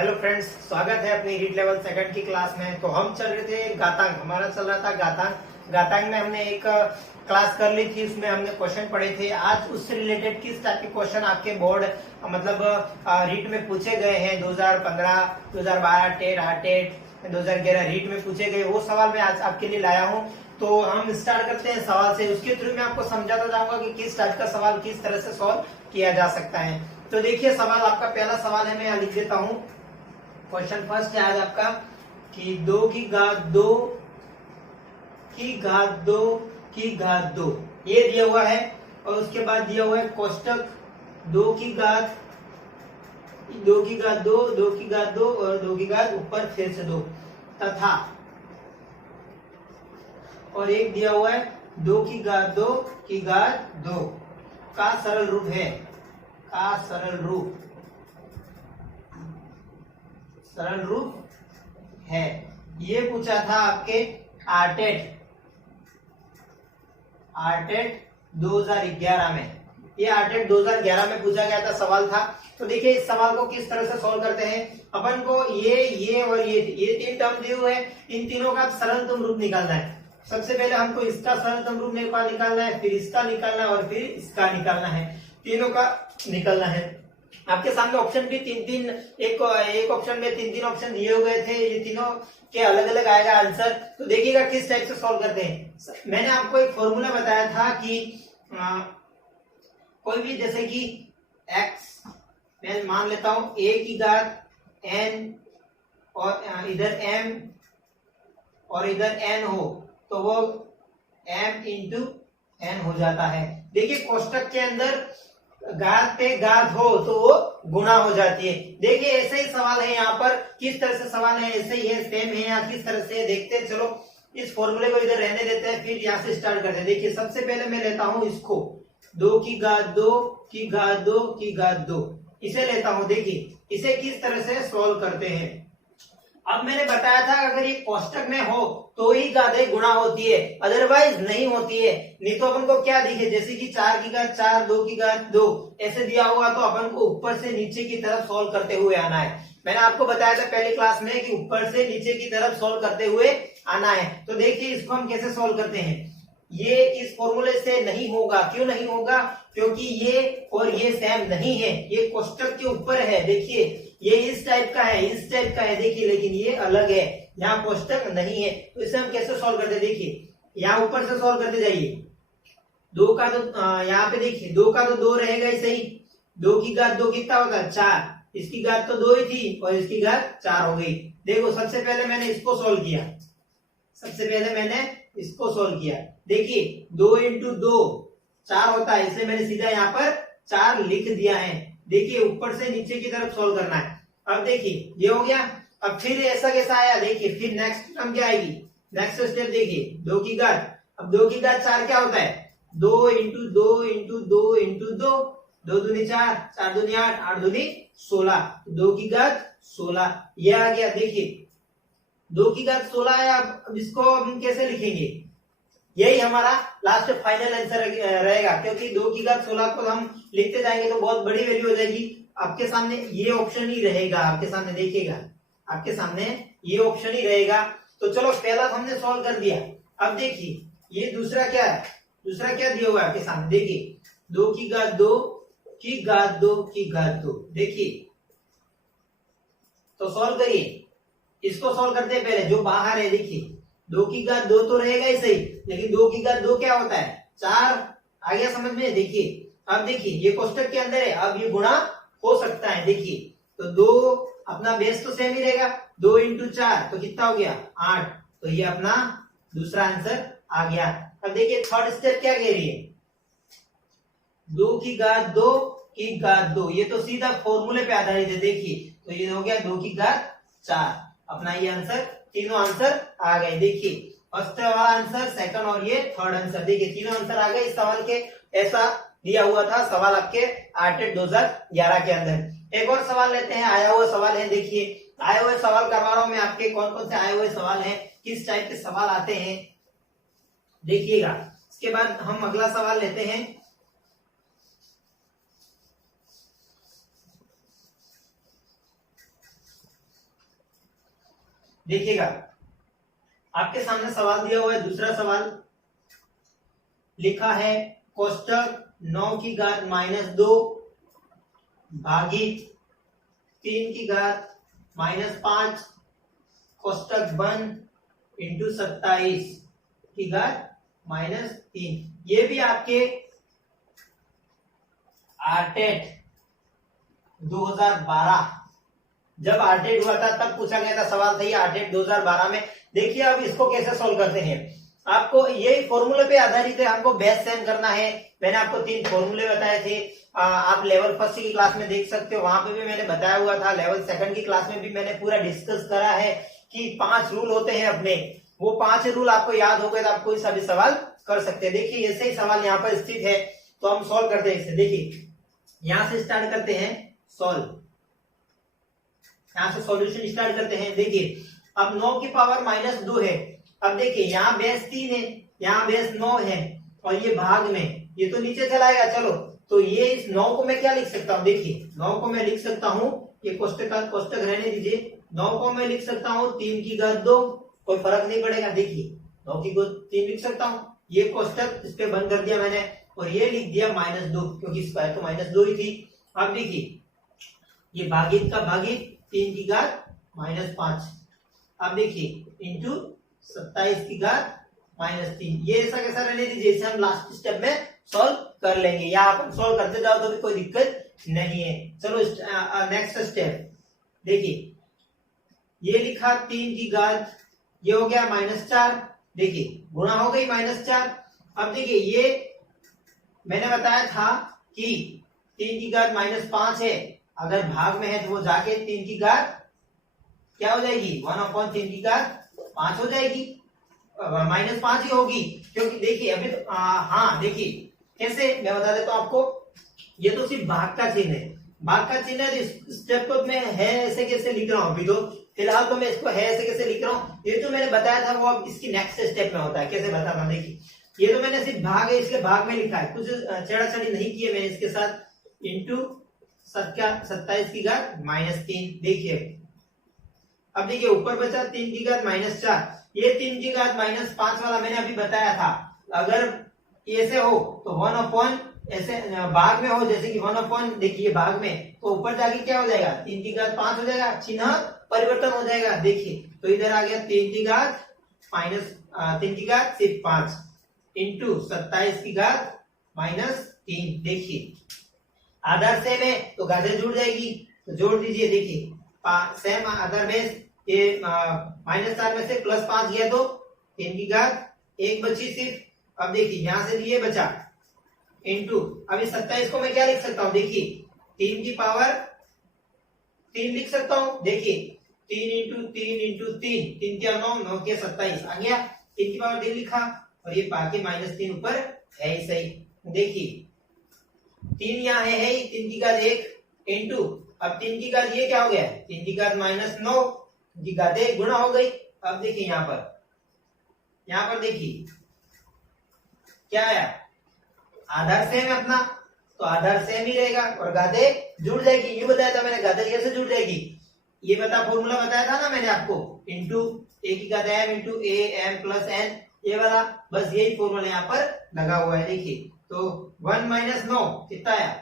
Hello friends, स्वागत है अपनी रीड लेवल सेकंड की क्लास में। तो हम चल रहे थे गातांग, हमारा चल रहा था गातांग। गातांग में हमने एक क्लास कर ली थी, उसमें हमने क्वेश्चन पढ़े थे। आज उससे रिलेटेड किस टाइप के क्वेश्चन आपके बोर्ड मतलब रीट में पूछे गए हैं 2015, 2012 टेट, हार्टेट, 2011 रीट में पूछे गए, वो सवाल मैं आज आपके लिए लाया हूँ। तो हम स्टार्ट करते हैं सवाल से। उसके थ्रू मैं आपको समझाता जाऊंगा कि किस टाइप का सवाल किस तरह से सॉल्व किया जा सकता है। तो देखिए, सवाल आपका पहला सवाल है, मैं यहाँ लिख देता हूँ। क्वेश्चन फर्स्ट है आज आपका कि 2 की घात 2 की घात 2 की घात 2, ये दिया हुआ है। और उसके बाद दिया हुआ है कोष्टक 2 की घात 2 की घात 2, 2 की घात 2 और 2 की घात ऊपर फिर से 2 तथा, और एक दिया हुआ है 2 की घात 2 की घात 2 का सरल रूप है, का सरल रूप है। ये पूछा था आपके आर्टेट 2011 में। ये आर्टेट 2011 में पूछा गया था सवाल था। तो देखिए, इस सवाल को किस तरह से सॉल्व करते हैं। अपन को ये और ये तीन टर्म दिए हुए हैं, इन तीनों का सरलतम रूप निकालना है। सबसे पहले हमको इसका सरलतम रूप निकालना है, फिर इसका निकालना है और फिर इसका निकालना है। तीनों का निकालना है। आपके सामने ऑप्शन भी तीन एक ऑप्शन में तीन ऑप्शन दिए हुए थे, ये तीनों के अलग अलग आएगा आंसर। तो देखिएगा किस टाइप से सॉल्व करते हैं। मैंने आपको एक फॉर्मूला बताया था कि कोई भी, जैसे कि x मैं मान लेता हूं a की घात n और इधर m और इधर n हो, तो वो m इंटू n हो जाता है। देखिए, कोष्टक के अंदर घात पे घात हो तो वो गुणा हो जाती है। देखिए, ऐसे ही सवाल है यहाँ पर। किस तरह से सवाल है, ऐसे ही है, सेम है या किस तरह से देखते हैं। चलो इस फॉर्मूले को इधर रहने देते हैं, फिर यहाँ से स्टार्ट करते हैं। देखिए, सबसे पहले मैं लेता हूँ इसको 2 की घात 2 की घात 2 की घात 2, इसे लेता हूँ। देखिए, इसे किस तरह से सोल्व करते हैं। अब मैंने बताया था अगर ये कोष्टक में हो तो ही घातें गुणा होती है, अदरवाइज नहीं होती है। नहीं तो अपन को क्या दिखे, जैसे कि 4 की घात 4, 2 की घात 2 ऐसे दिया हुआ, तो अपन को ऊपर से नीचे की तरफ सोल्व करते हुए आना है। मैंने आपको बताया था पहले क्लास में कि ऊपर से नीचे की तरफ सोल्व करते हुए आना है। तो देखिए, इसको हम कैसे सोल्व करते हैं। ये इस फॉर्मूले से नहीं होगा। क्यों नहीं होगा? क्योंकि ये और ये सेम नहीं है, ये कोष्टक के ऊपर है। देखिए, ये इस टाइप का है, इस टाइप का है, देखिए, लेकिन ये अलग है, यहाँ कोष्टक नहीं है। तो इसे हम कैसे सॉल्व करते हैं। देखिए, यहाँ ऊपर से सॉल्व करते जाइए। 2 का तो यहाँ पे देखिए 2 का तो 2 रहेगा ही सही। 2 की घात 2 कितना होगा, 4। इसकी घात तो 2 ही थी और इसकी घात 4 हो गई। देखो, सबसे पहले मैंने इसको सोल्व किया, देखिए 2 इंटू 2 4 होता है, इसलिए मैंने सीधा यहाँ पर 4 लिख दिया है। देखिए, ऊपर से नीचे की तरफ सोल्व करना है। अब देखिए, ये हो गया। अब फिर ऐसा कैसा आया, देखिए, फिर नेक्स्ट टर्म क्या आएगी, नेक्स्ट स्टेप देखिए 2 की घात। अब 2 की घात 4 क्या होता है, 2 इंटू 2 इंटू 2 इंटू 2, 2 दूनी 4, 4 दूनी 8, 8 दूनी 16, 2 की घात 16 ये आ गया। देखिए, 2 की घात 16 है। अब इसको हम कैसे लिखेंगे, यही हमारा लास्ट फाइनल आंसर रहेगा, क्योंकि 2 की घात 16 को हम लिखते जाएंगे तो बहुत बड़ी वैल्यू हो जाएगी। आपके सामने ये ऑप्शन ही रहेगा, आपके सामने देखिएगा, आपके सामने ये ऑप्शन ही रहेगा। तो चलो, पहला हमने सॉल्व कर दिया। अब देखिए, ये दूसरा क्या है, दूसरा क्या दिया हुआ है आपके सामने। देखिए, 2 की घात 2 की घात 2 की घात 2, देखिए, तो सॉल्व करिए। इसको सॉल्व करते हैं पहले, जो बाहर है। देखिए, 2 की घात 2 तो रहेगा ही सही, लेकिन 2 की घात 2 क्या होता है, 4। आ गया समझ में। देखिए, अब देखिए, ये कोष्टक के अंदर है, अब ये गुणा हो सकता है। देखिए, तो 2 अपना बेस तो सेम ही रहेगा, 2 इंटू 4 तो कितना हो गया, 8। तो ये अपना दूसरा आंसर आ गया। अब देखिए, थर्ड स्टेप क्या कह रही है, 2 की घात 2 की घात 2, ये तो सीधा फॉर्मूले पे आधारित है। देखिए, तो ये हो गया 2 की घात 4। अपना ये आंसर, तीनों आंसर आ गए। देखिए, फर्स्ट वाला आंसर, सेकंड और ये थर्ड आंसर, देखिए तीनों आंसर आ गए इस सवाल के। ऐसा दिया हुआ था सवाल आपके आर्टेट 2011 के अंदर। एक और सवाल लेते हैं, आया हुआ सवाल है। देखिए, आए हुए सवाल करवा रहा हूं मैं आपके, कौन कौन से आए हुए सवाल हैं, किस टाइप के सवाल आते हैं, देखिएगा। इसके बाद हम अगला सवाल लेते हैं। देखिएगा आपके सामने सवाल दिया हुआ है। दूसरा सवाल लिखा है कोष्टक 9 की घात -2 भागित 3 की घात -5 कोष्टक बंद इंटू 27 की घात -3। ये भी आपके आरटेट 2012 जब आरटेट हुआ था तब पूछा गया था सवाल था ये आरटेट 2012 में। देखिए अब इसको कैसे सॉल्व करते हैं। आपको ये फॉर्मूले पे आधारित है, आपको बेस सेम करना है। मैंने आपको 3 फॉर्मूले बताए थे। आप लेवल फर्स्ट की क्लास में देख सकते हो, वहां पे भी मैंने बताया हुआ था। लेवल सेकंड की क्लास में भी मैंने पूरा डिस्कस करा है कि 5 रूल होते हैं अपने, वो 5 रूल आपको याद हो गए तो आप कोई सा भी सवाल कर सकते हैं। देखिए ऐसे ही सवाल यहाँ पर स्थित है तो हम सॉल्व करते हैं इसे। देखिए यहां से स्टार्ट करते हैं सॉल्व, यहां से सॉल्यूशन स्टार्ट करते हैं। देखिए अब 9 की पावर -2 है। अब देखिए यहाँ बेस 3 है, यहाँ बेस 9 है और ये भाग में ये तो नीचे चलाएगा। चलो तो ये इस 9 को मैं क्या लिख सकता हूँ, देखिए 9 को मैं लिख सकता हूँ, ये कोष्टक रहने दीजिए। 9 को मैं लिख सकता हूँ 3 की घात 2, कोई फर्क नहीं पड़ेगा। देखिए 9 की घात 3 लिख सकता हूँ, ये कोष्टक इस पे बंद कर दिया मैंने और ये लिख दिया -2 क्योंकि स्क्वायर तो -2 ही थी। अब देखिए ये भागित का भागित 3 की घात -5, अब देखिए इंटू 27 की घात -3। ये ऐसा कैसा रहने दीजिए, इसे हम लास्ट स्टेप में सॉल्व कर लेंगे, या आप सॉल्व करते जाओ तो भी कोई दिक्कत नहीं है। चलो नेक्स्ट स्टेप देखिए, ये लिखा 3 की घात, ये हो गया -4, देखिए गुणा हो गई -4। अब देखिए ये मैंने बताया था कि 3 की घात -5 है, अगर भाग में है तो वो जाके 3 की घात क्या हो जाएगी, 1/3 की घात 5 हो जाएगी, -5 ही होगी। क्योंकि देखिए अभी तो हाँ देखिए कैसे मैं बता देता हूं आपको, ये तो सिर्फ भाग का चिन्ह है, भाग का चिन्ह है। तो स्टेप को मैं है ऐसे कैसे लिख रहा हूँ, अभी तो फिलहाल तो मैं इसको है ऐसे कैसे लिख रहा हूँ, ये तो मैंने बताया था वो अब इसकी नेक्स्ट स्टेप में होता है। कैसे बताता हूँ, देखिए ये तो मैंने सिर्फ भाग है इसलिए भाग में लिखा है, कुछ छेड़ाछाड़ी नहीं की है मैंने इसके साथ। इंटू 27 की घात -3। देखिए अब देखिए ऊपर बचा 3 की घात -4, ये 3 की घात -5 वाला मैंने अभी बताया था, अगर ऐसे हो तो 1/, ऐसे भाग में हो जैसे कि 1/, देखिए भाग में तो ऊपर जाके क्या हो जाएगा, 3 की घात 5 हो जाएगा, चिन्ह परिवर्तन हो जाएगा। देखिए तो इधर आ गया 3 की घात -3 की घात सिर्फ 5 इंटू 27 की घात -3। देखिए आधार सेम है तो घातें जुड़ जाएगी, तो जोड़ दीजिए। देखिए सेम आधार बेस, ये -4 में से +5 गया तो 3 की घात 1 बची सिर्फ। अब देखिए यहां से ये बचा इंटू, अभी 27 को मैं क्या लिख सकता हूं, देखिए 3 की पावर 3 लिख सकता हूं। देखिए 3 इंटू 3 इंटू 3, 3 क्या 9, 9 के 27 आ गया, 3 की पावर 3 लिखा और ये बाकी -3 ऊपर है ही सही। देखिए 3 यहाँ है ही, 3 की घात 1 इंटू, अब 3 की घात ये क्या हो गया, 3 की घात -9 की घात 1 गुणा हो गई। अब देखिए यहाँ पर देखिए क्या आया, आधार सेम है अपना तो आधार सेम ही रहेगा और घातें जुड़ जाएगी। ये बताया था मैंने, घातें कैसे जुड़ जाएगी, ये फॉर्मूला बताया था ना मैंने आपको, इंटू a की घात m into a m plus n, ये वाला बस यही फॉर्मूला यहाँ पर लगा हुआ है। देखिए तो 1 - 9 कितना आया,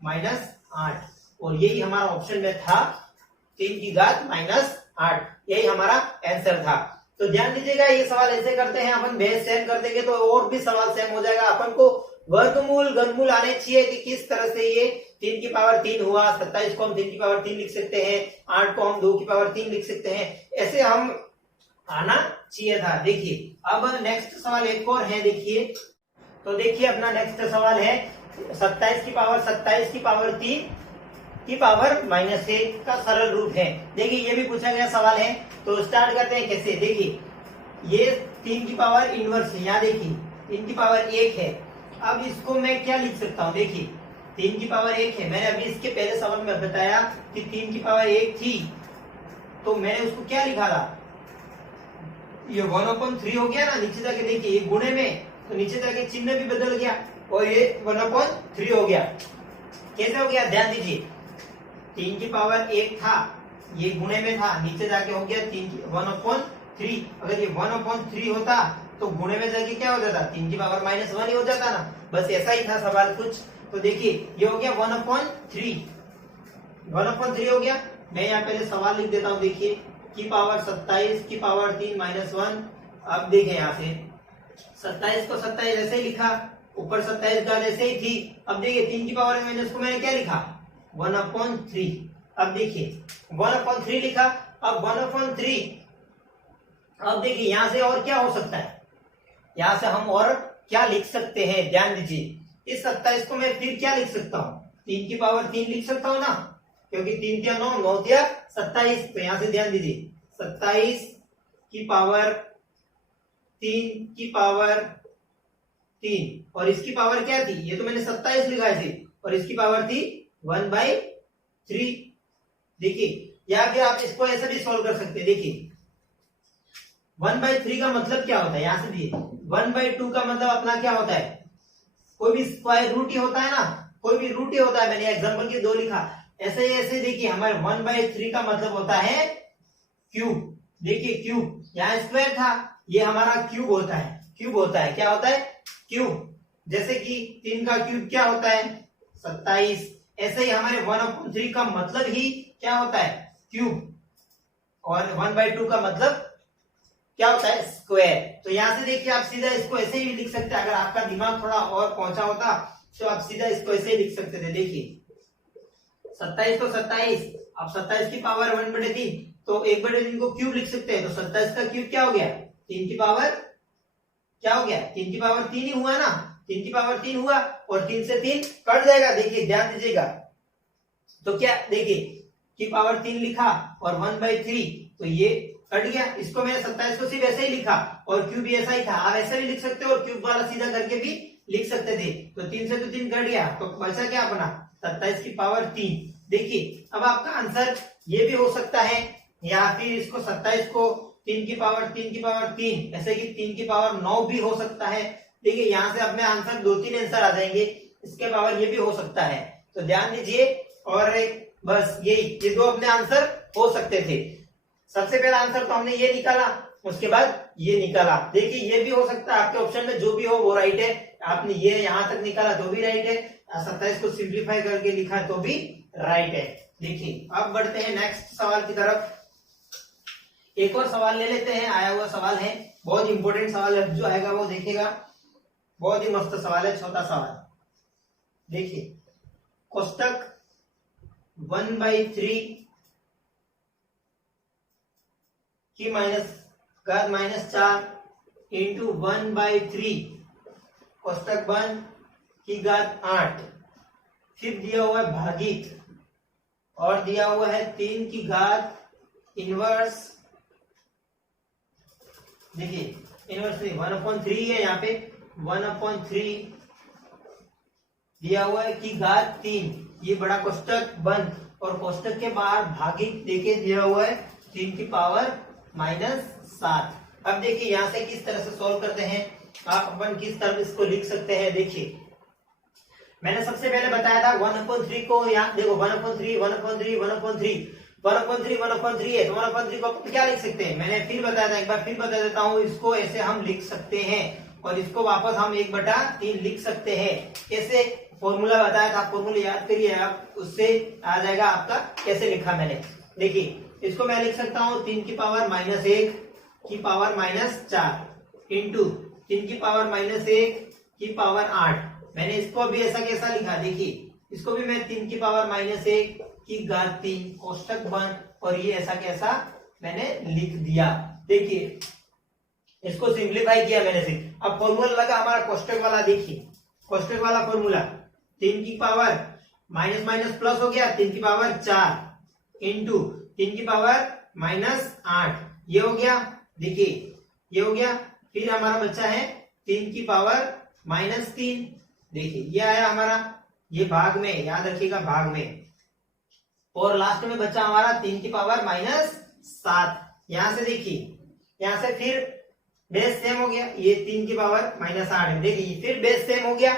-8, और यही हमारा ऑप्शन में था 3 की घात -8, यही हमारा आंसर था। तो ध्यान दीजिएगा ये सवाल ऐसे करते हैं अपन, बेस सेम कर देंगे तो और भी सवाल सेम हो जाएगा। अपन को वर्गमूल घनमूल आने चाहिए कि किस तरह से ये 3 की पावर 3 हुआ, 27 को हम 3 की पावर 3 लिख सकते हैं, 8 को हम 2 की पावर 3 लिख सकते हैं, ऐसे हम आना चाहिए था। देखिए अब नेक्स्ट सवाल एक और है, देखिए तो देखिए अपना नेक्स्ट सवाल है 27 की पावर 3 की पावर -1 का सरल रूप है। देखिए ये भी पूछा गया सवाल है, तो स्टार्ट करते हैं कैसे। देखिए ये 3 की पावर इनवर्स है, यहाँ देखिए 3 की पावर 1 है। अब इसको मैं क्या लिख सकता हूँ, देखिए 3 की पावर 1 है, मैंने अभी इसके पहले सवाल में बताया कि 3 की पावर 1 थी तो मैंने उसको क्या लिखा था, ये 1/3 हो गया ना, नीचे जाके देखिए ये गुणे में तो नीचे जाके चिन्ह भी बदल गया और ये 1/3 हो गया। कैसे हो गया, ध्यान दीजिए 3 की पावर 1 था, ये गुणे में था, नीचे जाके हो गया 1/3। अगर ये 1/3 होता तो गुणे में जाके क्या हो जाता, 3 की पावर -1 ही हो जाता ना। बस ऐसा ही था सवाल कुछ। तो देखिए ये हो गया 1/3, 1/3 हो गया। मैं यहाँ पहले सवाल लिख देता हूँ। देखिए की पावर 27 की पावर 3 -1। अब देखें यहाँ से 27 को 27 ऐसे ही लिखा, ऊपर 27 घात ऐसे ही थी। अब देखिए 3 की पावर माइनस को मैंने क्या लिखा, 1/3। अब देखिए 1/3 लिखा। अब 1/3, अब देखिए यहां से और क्या हो सकता है, यहां से हम और क्या लिख सकते हैं, ध्यान दीजिए। इस 27 को मैं फिर क्या लिख सकता हूं, 3 की पावर 3 लिख सकता हूं ना, क्योंकि 3 क्या 9, 9 क्या 27। तो यहां से ध्यान दीजिए 27 की पावर 3 की पावर 3, और इसकी पावर क्या थी, ये तो मैंने 27 लिखा है, और इसकी पावर थी 1/3। देखिए या फिर आप इसको ऐसे भी सॉल्व कर सकते हैं। देखिए 1/3 का मतलब क्या होता है, यहां से दिए 1/2 का मतलब अपना क्या होता है, कोई भी स्क्वायर रूट ही होता है ना, कोई भी रूट ही होता है। मैंने एग्जांपल के 2 लिखा, ऐसे ऐसे देखिए हमारे 1/3 का मतलब होता है क्यूब। देखिए क्यूब, यहाँ स्क्वायर था, ये हमारा क्यूब होता है, क्यूब होता है, क्या होता है, क्यूब। जैसे कि 3 का क्यूब क्या होता है, 27। ऐसे ही हमारे 1/3 का मतलब ही क्या होता है, क्यूब, और 1/2 का मतलब क्या होता है, स्क्वायर। तो यहां से देखिए आप सीधा इसको ऐसे ही लिख सकते हैं। अगर आपका दिमाग थोड़ा और पहुंचा होता तो आप सीधा इसको ऐसे ही लिख सकते थे। देखिए 27 तो 27, अब 27 की पावर 1/3, तो 1/3 को क्यूब लिख सकते हैं। तो 27 का क्यूब क्या हो गया, 3 की पावर क्या हो गया, 3 की पावर 3 ही हुआ ना, 3 की पावर 3 हुआ, और 3 से 3 कट जाएगा। देखिए ध्यान दीजिएगा, तो क्या देखिए की पावर 3 लिखा और 1/3, तो ये कट गया। इसको मैंने 27 को सिर्फ ऐसे ही लिखा, और क्यूब भी ऐसा ही था। आप ऐसे भी लिख सकते हो और क्यूब वाला सीधा करके भी लिख सकते थे। तो 3 से तो 3 कट गया, तो बचा क्या अपना 27 की पावर 3। देखिए अब आपका आंसर ये भी हो सकता है, या फिर इसको 27 को 3 की पावर 3 की पावर 3, ऐसे कि 3 की पावर 9 भी हो सकता है। देखिए यहाँ से अपने आंसर 2-3 आंसर आ जाएंगे, इसके पावर ये भी हो सकता है। तो ध्यान दीजिए, और बस यही ये 2 अपने आंसर हो सकते थे। सबसे पहला आंसर तो हमने ये निकाला, उसके बाद ये निकाला। देखिए ये भी हो सकता है, आपके ऑप्शन में जो भी हो वो राइट है। आपने ये यहां तक निकाला तो भी राइट है, 27 को सिंप्लीफाई करके लिखा तो भी राइट है। देखिए अब बढ़ते हैं नेक्स्ट सवाल की तरफ। एक और सवाल ले लेते हैं, आया हुआ सवाल है, बहुत इंपॉर्टेंट सवाल है, जो आएगा वो देखेगा, बहुत ही मस्त सवाल है, छोटा सवाल। देखिए कोष्टक 1/3 की घात -4 इंटू 1/3 कोष्टक 1 की घात 8, फिर दिया हुआ है भागित, और दिया हुआ है 3 की घात इनवर्स। देखिए इनवर्स नहीं, 1/3 है यहाँ पे, 1/3 दिया हुआ है की घात 3, ये बड़ा कोष्टक बंद, और कोष्टक के बाहर भागित देके दिया हुआ है 3 की पावर -7। अब देखिए यहां से किस तरह से सॉल्व करते हैं, आप अपन किस तरह इसको लिख सकते हैं। देखिए मैंने सबसे पहले बताया था 1/3 को, यहाँ देखो 1/3 1/3 1/3 1/3 1/3 है, तो 1/3 को अपन क्या लिख सकते हैं, मैंने फिर बताया था, एक बार फिर बता देता हूँ। इसको ऐसे हम लिख सकते हैं, और इसको वापस हम 1/3 लिख सकते हैं। कैसे, फॉर्मूला बताया था, फॉर्मूला याद करिए आप, उससे आ जाएगा आपका कैसे लिखा मैंने। देखिए इसको मैं लिख सकता हूँ 3 की पावर -1 की पावर -4 इंटू 3 की पावर -1 की पावर 8। मैंने इसको भी ऐसा कैसा लिखा, देखिए इसको भी मैं 3 की पावर -1 की घात 3 कोष्टक बंद, और ये ऐसा कैसा मैंने लिख दिया। देखिए इसको सिंप्लीफाई किया मैंने से। अब फॉर्मूला लगा हमारा कोष्टक वाला, देखिए कोष्टक वाला फॉर्मूला 3 की पावर माइनस माइनस प्लस हो गया, 3 की पावर 4 इंटू 3 की पावर -8, ये हो गया। देखिए ये हो गया, फिर हमारा बच्चा है 3 की पावर -3। देखिए ये आया हमारा, ये भाग में, याद रखिएगा भाग में, और लास्ट में बच्चा हमारा 3 की पावर -7। यहां से देखिए, यहां से फिर बेस सेम हो गया, ये 3 की पावर -8 है। देखिए फिर बेस सेम हो गया,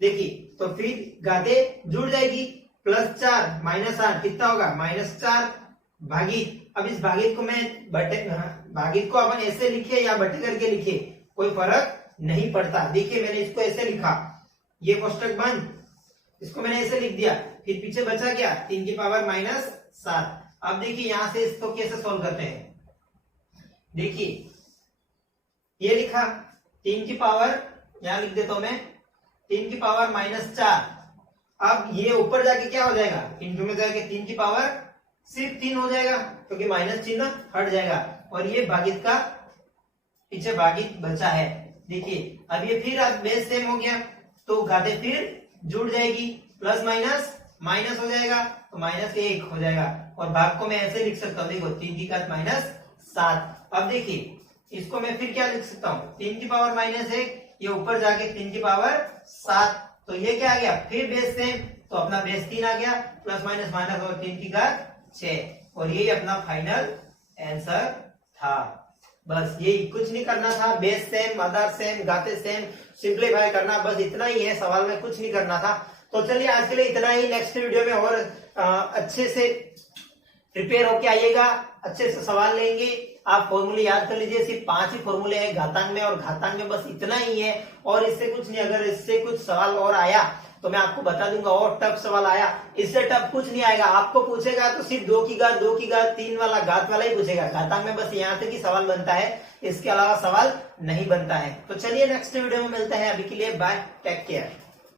देखिए तो फिर घातें जुड़ जाएगी, +4 -8 कितना होगा, -4, भागित, अब इस भागित को मैं भागित को अपन ऐसे लिखे या बटे करके लिखे कोई फर्क नहीं पड़ता। देखिए मैंने इसको ऐसे लिखा, ये कोष्टक बंद, इसको मैंने ऐसे लिख दिया, फिर पीछे बचा क्या 3 की पावर -7। अब देखिए यहां से इसको कैसे सोल्व करते हैं। देखिए ये लिखा 3 की पावर, यहां लिख देता हूं मैं 3 की पावर -4। अब ये ऊपर जाके क्या हो जाएगा, इंटू में जाके 3 की पावर सिर्फ 3 हो जाएगा, क्योंकि माइनस चिन्ह हट जाएगा, और ये भागित का पीछे भागित बचा है। देखिए अब ये फिर अब बेस सेम हो गया, तो घाते फिर जुड़ जाएगी, प्लस माइनस माइनस हो जाएगा, तो -1 हो जाएगा, और भाग को मैं ऐसे लिख सकता हूँ, देखो 3 की घात -7। अब देखिए इसको मैं फिर क्या लिख सकता हूँ, 3 की पावर -1, ये ऊपर जाके 3 की पावर 7, तो ये क्या आ गया फिर बेस सेम, तो अपना बेस 3 आ गया, प्लस माइनस माइनस और 3 की घात 6, और यही अपना फाइनल आंसर था। बस यही, कुछ नहीं करना था, बेस सेम, अदर सेम, घाते सेम, सिंप्लीफाई करना, बस इतना ही है, सवाल में कुछ नहीं करना था। तो चलिए आज के लिए इतना ही, नेक्स्ट वीडियो में और अच्छे से प्रिपेयर होके आइएगा, अच्छे से सवाल लेंगे। आप फॉर्मूले याद कर लीजिए, सिर्फ 5 ही फॉर्मूले हैं घातांक में, और घातांक में बस इतना ही है, और इससे कुछ नहीं। अगर इससे कुछ सवाल और आया तो मैं आपको बता दूंगा, और टफ सवाल आया, इससे टफ कुछ नहीं आएगा। आपको पूछेगा तो सिर्फ 2 की घात 3 वाला घात वाला ही पूछेगा, घातांक में बस यहाँ तक ही सवाल बनता है, इसके अलावा सवाल नहीं बनता है। तो चलिए नेक्स्ट वीडियो में मिलते हैं, अभी के लिए बाय, टेक केयर।